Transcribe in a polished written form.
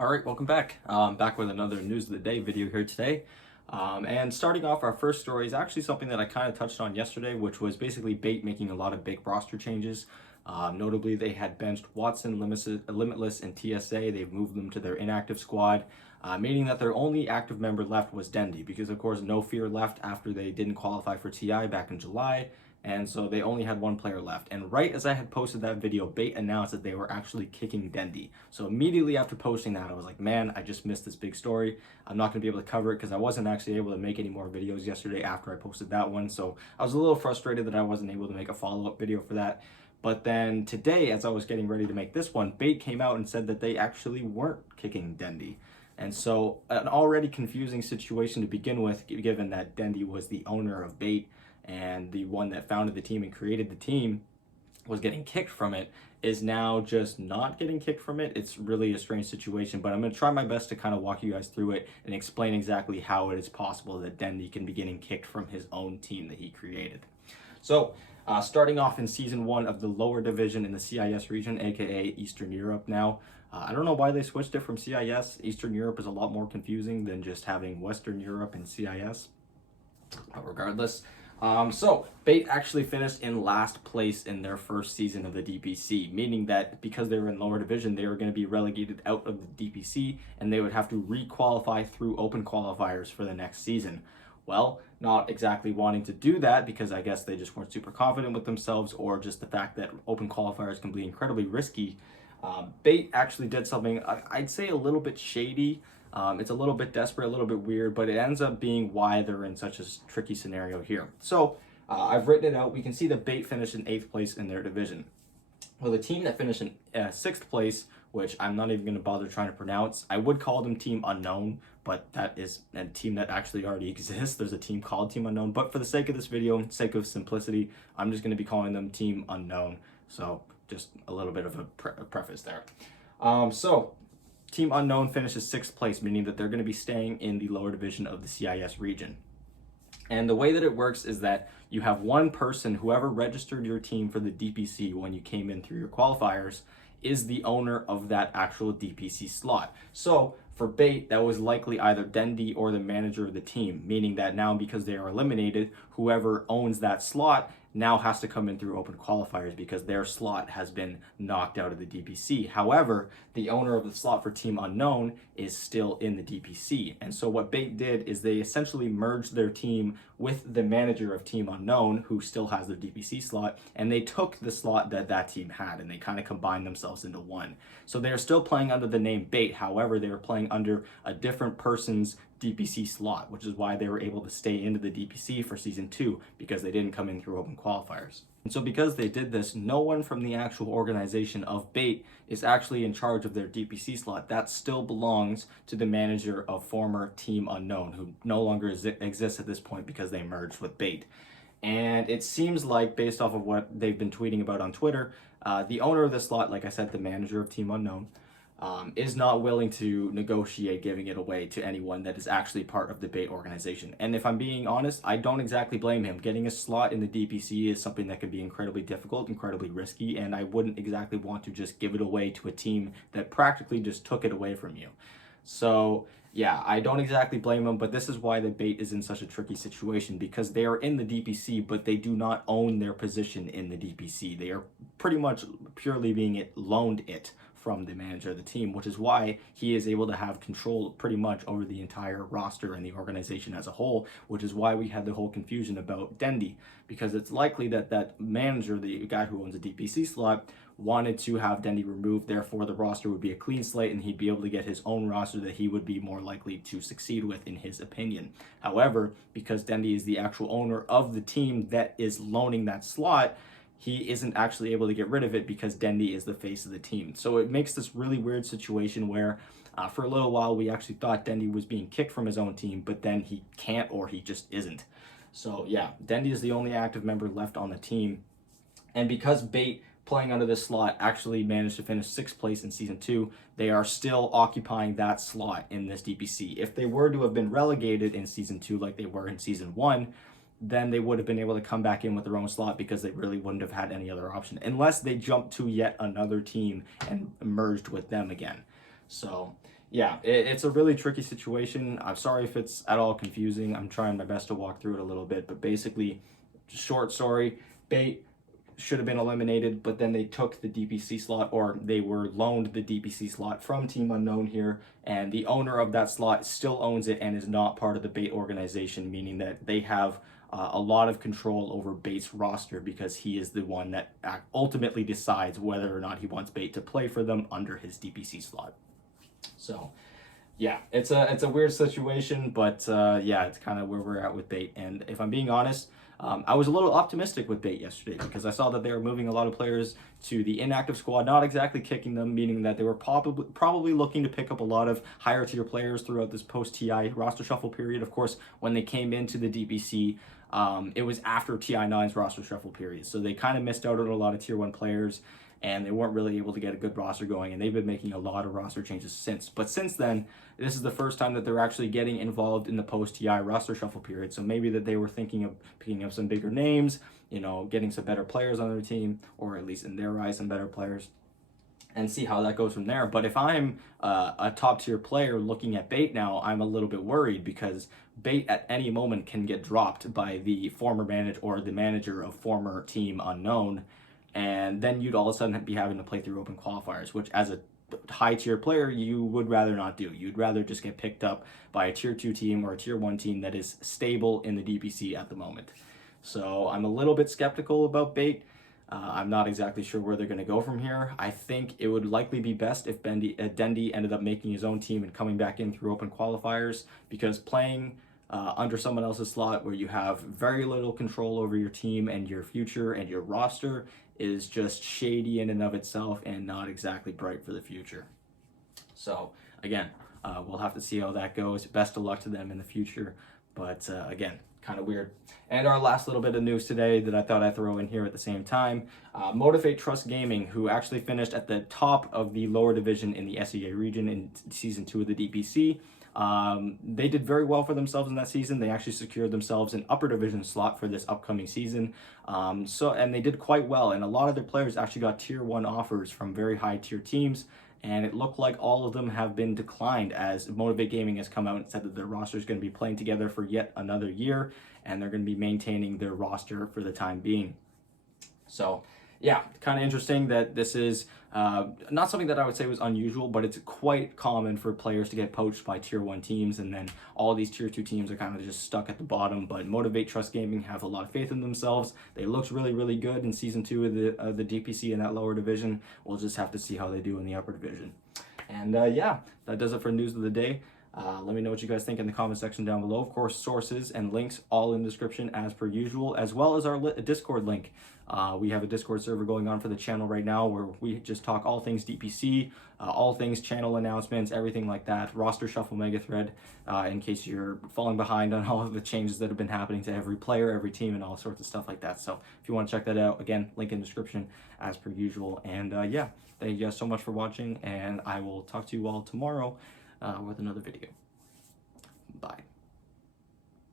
All right, welcome back. Back with another news of the day video here today. And starting off, our first story is actually something that I kind of touched on yesterday, which was basically Bait making a lot of big roster changes. Notably, they had benched Watson, Limitless, and TSA. They've moved them to their inactive squad, meaning that their only active member left was Dendi, because of course No Fear left after they didn't qualify for TI back in July. And so they only had one player left. And right as I had posted that video, Bait announced that they were actually kicking Dendi. So immediately after posting that, I was like, man, I just missed this big story. I'm not going to be able to cover it because I wasn't actually able to make any more videos yesterday after I posted that one. So I was a little frustrated that I wasn't able to make a follow-up video for that. But then today, as I was getting ready to make this one, Bait came out and said that they actually weren't kicking Dendi. And so an already confusing situation to begin with, given that Dendi was the owner of Bait and the one that founded the team and created the team was getting kicked from it, is now just not getting kicked from it. It's really a strange situation, but I'm going to try my best to kind of walk you guys through it and explain exactly how it is possible that Dendi can be getting kicked from his own team that he created. So starting off in season 1 of the lower division in the CIS region, aka Eastern Europe now. I don't know why they switched it from CIS. Eastern Europe is a lot more confusing than just having Western Europe and CIS. But regardless, so Bait actually finished in last place in their first season of the DPC, meaning that because they were in lower division, they were going to be relegated out of the DPC and they would have to re-qualify through open qualifiers for the next season. Well, not exactly wanting to do that because I guess they just weren't super confident with themselves, or just the fact that open qualifiers can be incredibly risky. Bait actually did something I'd say a little bit shady. It's a little bit desperate, a little bit weird, but it ends up being why they're in such a tricky scenario here. So I've written it out. We can see that Bait finished in 8th place in their division. Well, the team that finished in 6th place, which I'm not even going to bother trying to pronounce, I would call them Team Unknown, but that is a team that actually already exists. There's a team called Team Unknown, but for the sake of this video, sake of simplicity, I'm just going to be calling them Team Unknown. So just a little bit of a preface there. So Team Unknown finishes 6th place, meaning that they're going to be staying in the lower division of the CIS region. And the way that it works is that you have one person, whoever registered your team for the DPC when you came in through your qualifiers, is the owner of that actual DPC slot. So for Bait, that was likely either Dendi or the manager of the team, meaning that now because they are eliminated, whoever owns that slot now has to come in through open qualifiers because their slot has been knocked out of the DPC. However, the owner of the slot for Team Unknown is still in the DPC. And so what Bait did is they essentially merged their team with the manager of Team Unknown, who still has their DPC slot, and they took the slot that that team had and they kind of combined themselves into one. So they're still playing under the name Bait. However, they were playing under a different person's DPC slot, which is why they were able to stay into the DPC for season 2, because they didn't come in through open qualifiers. And so because they did this, no one from the actual organization of Bait is actually in charge of their DPC slot. That still belongs to the manager of former Team Unknown, who no longer exists at this point because they merged with Bait. And it seems like, based off of what they've been tweeting about on Twitter, the owner of the slot, like I said, the manager of Team Unknown, is not willing to negotiate giving it away to anyone that is actually part of the Bait organization. And if I'm being honest, I don't exactly blame him. Getting a slot in the DPC is something that can be incredibly difficult, incredibly risky, and I wouldn't exactly want to just give it away to a team that practically just took it away from you. So yeah, I don't exactly blame them, but this is why the Bait is in such a tricky situation, because they are in the DPC, but they do not own their position in the DPC. They are pretty much purely being loaned it from the manager of the team, which is why he is able to have control pretty much over the entire roster and the organization as a whole, which is why we had the whole confusion about Dendi, because it's likely that that manager, the guy who owns a DPC slot, wanted to have Dendi removed. Therefore, the roster would be a clean slate and he'd be able to get his own roster that he would be more likely to succeed with, in his opinion. However, because Dendi is the actual owner of the team that is loaning that slot, he isn't actually able to get rid of it because Dendi is the face of the team. So it makes this really weird situation where for a little while we actually thought Dendi was being kicked from his own team, but then he can't, or he just isn't. So yeah, Dendi is the only active member left on the team. And because Bait, playing under this slot, actually managed to finish 6th place in season 2, they are still occupying that slot in this DPC. If they were to have been relegated in season 2 like they were in season 1, then they would have been able to come back in with their own slot, because they really wouldn't have had any other option unless they jumped to yet another team and merged with them again. So yeah, it's a really tricky situation. I'm sorry if it's at all confusing. I'm trying my best to walk through it a little bit, but basically, short story, Bait should have been eliminated, but then they took the DPC slot, or they were loaned the DPC slot from Team Unknown here, and the owner of that slot still owns it and is not part of the Bait organization, meaning that they have a lot of control over Bait's roster because he is the one that ultimately decides whether or not he wants Bait to play for them under his DPC slot. So yeah, it's a weird situation, but yeah, it's kind of where we're at with Bait. And if I'm being honest, I was a little optimistic with Bait yesterday because I saw that they were moving a lot of players to the inactive squad, not exactly kicking them, meaning that they were probably looking to pick up a lot of higher tier players throughout this post TI roster shuffle period. Of course, when they came into the DPC, it was after TI9's roster shuffle period, so they kind of missed out on a lot of tier 1 players, and they weren't really able to get a good roster going, and they've been making a lot of roster changes since. But since then, this is the first time that they're actually getting involved in the post-TI roster shuffle period, so maybe that they were thinking of picking up some bigger names, you know, getting some better players on their team, or at least in their eyes, some better players, and see how that goes from there. But if I'm a top tier player looking at Bait now, I'm a little bit worried because Bait at any moment can get dropped by the former manager or the manager of former Team Unknown, and then you'd all of a sudden be having to play through open qualifiers, which as a high tier player you would rather not do. You'd rather just get picked up by a tier 2 team or a tier 1 team that is stable in the DPC at the moment. So I'm a little bit skeptical about Bait. I'm not exactly sure where they're going to go from here. I think it would likely be best if Dendi ended up making his own team and coming back in through open qualifiers, because playing under someone else's slot where you have very little control over your team and your future and your roster is just shady in and of itself and not exactly bright for the future. So again, we'll have to see how that goes. Best of luck to them in the future. But again, kind of weird. And our last little bit of news today that I thought I'd throw in here at the same time, Motivate Trust Gaming, who actually finished at the top of the lower division in the SEA region in Season 2 of the DPC. They did very well for themselves in that season. They actually secured themselves an upper division slot for this upcoming season. And they did quite well, and a lot of their players actually got tier 1 offers from very high tier teams, and it looked like all of them have been declined as Motivate Gaming has come out and said that their roster is going to be playing together for yet another year, and they're going to be maintaining their roster for the time being. So yeah, kind of interesting that this is not something that I would say was unusual, but it's quite common for players to get poached by tier 1 teams, and then all these tier 2 teams are kind of just stuck at the bottom. But Motivate Trust Gaming have a lot of faith in themselves. They looked really, really good in Season 2 of the DPC in that lower division. We'll just have to see how they do in the upper division. And yeah, that does it for news of the day. Let me know what you guys think in the comment section down below. Of course, sources and links all in the description as per usual, as well as our Discord link. We have a Discord server going on for the channel right now where we just talk all things DPC, all things channel announcements, everything like that, roster shuffle mega thread, in case you're falling behind on all of the changes that have been happening to every player, every team, and all sorts of stuff like that. So if you want to check that out, again, link in the description as per usual. And yeah, thank you guys so much for watching, and I will talk to you all tomorrow with another video. Bye.